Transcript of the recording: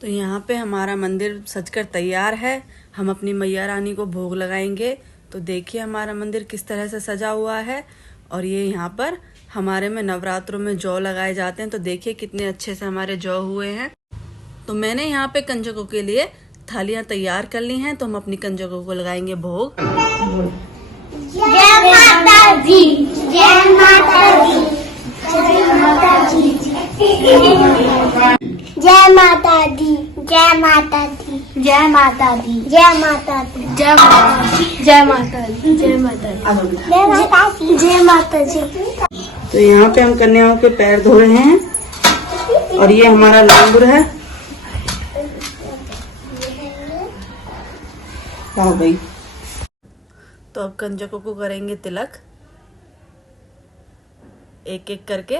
तो यहाँ पे हमारा मंदिर सजकर तैयार है। हम अपनी मैया रानी को भोग लगाएंगे। तो देखिए हमारा मंदिर किस तरह से सजा हुआ है। और ये यहाँ पर हमारे में नवरात्रों में जौ लगाए जाते हैं। तो देखिए कितने अच्छे से हमारे जौ हुए हैं। तो मैंने यहाँ पे कंजकों के लिए थालियां तैयार कर ली हैं। तो हम अपनी कंजकों को लगाएंगे भोग। जय माता दी, जय माता दी, जय माता दी, जय माता दी, जय माता दी, जय माता दी, जय माता दी, जय माता दी, जय माता दी, जय माता दी, जय माता दी, जय माता दी। तो यहाँ पे हम कन्याओं के पैर धो रहे हैं। और ये हमारा लांगुर है। हाँ भाई। तो अब कंजकों को करेंगे तिलक एक एक करके।